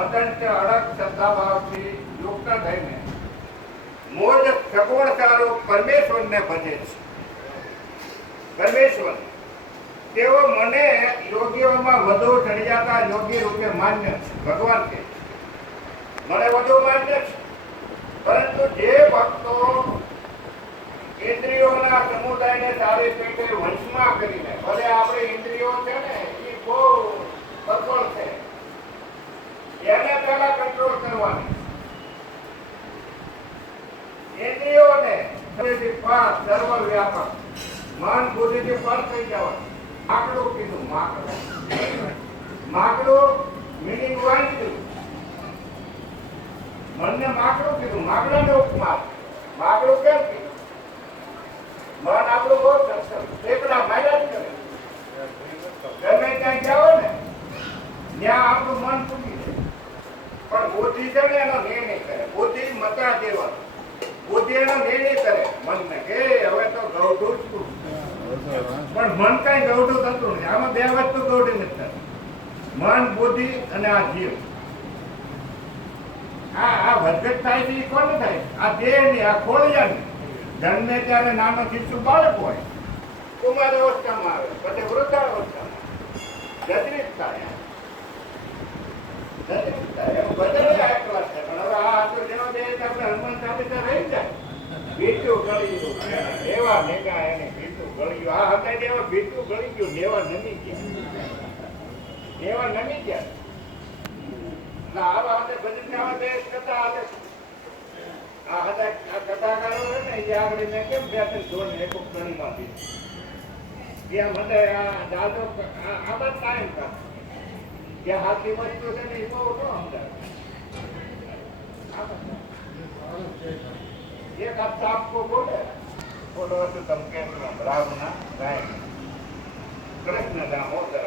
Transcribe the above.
અદંત્ય અડગ શ્રદ્ધાભાવથી યુક્ત થઈને મોજ સગવડ સારો પરમેશ્વરને ભજે છે. પરમેશ્વર તેઓ મને યોગીઓમાં વધુ ચડિયાતા યોગી રૂપે માન્ય છે. ભગવાન કે મને વધુ માન્ય છે. પરંતુ જે ભક્તો ઇન્દ્રિયોના સમુદાયને સારી રીતે વંશમાં કરીને, ભલે આપણે ઇન્દ્રિયો છે ને એ બહુ પ્રબળ છે, એને પહેલા કંટ્રોલ કરવાની. ઇન્દ્રિયોને સર્વ વ્યાપક મન બુદ્ધિથી પર થઈ જવાનું. માકડું કીધું, માકડું મિનિંગ વાંચ્યું, મનને માકડું કીધું, માકડાને ઉપમા. માકડું કેમ કીધું? મન આપણું બહુ ફેફડા માર્યા જ કરે. ગમે ત્યાં જાઓ ને ત્યાં આપણું મન તૂટી જાય. પણ બુદ્ધિ છે ને એનો નિર્ણય કરે. બુદ્ધિ મતા દેવા, બુદ્ધિ એનો નિર્ણય કરે મનને કે હવે તો ગૌઢું છું. પણ મન કઈ ગૌઢું થતું નથી. આમાં બે વસ્તુ ગૌઢી નથી થતી, મન બુદ્ધિ અને આ જીવ. આ વધઘટ થાય છે એ કોણ થાય? આ દેહ ની, આ ખોળિયાની. જન્મે ત્યારે નાનો શિશુ બાળક હોય, કુમાર અવસ્થામાં આવે, પછી વૃદ્ધાવસ્થામાં જજરીત થાય. હનુમાન ચાલીસા રહી જાય. ભીતું ગળ્યું એવા મેઘા એને ભીતું ગળ્યું. આ હતા એવા ભીતું ગળી ગયું, દેવા નમી ગયા, દેવા નમી ગયા. આવા હતા ભજન ગાવા બે કથા આવે. આ હતા આ કથાકારો છે ને એ આગળ મેં કેમ બે ત્રણ જોડ એક ગણીમાં દીધું ત્યાં મને આ દાદો આ બસ કાયમ કર કે હાથી વસ્તુ છે ને એ બહુ ન સમજાય. એક હપ્તા આપકો બોલે બોલો તો તમ કેમ રાવના ગાય કૃષ્ણ દામોદર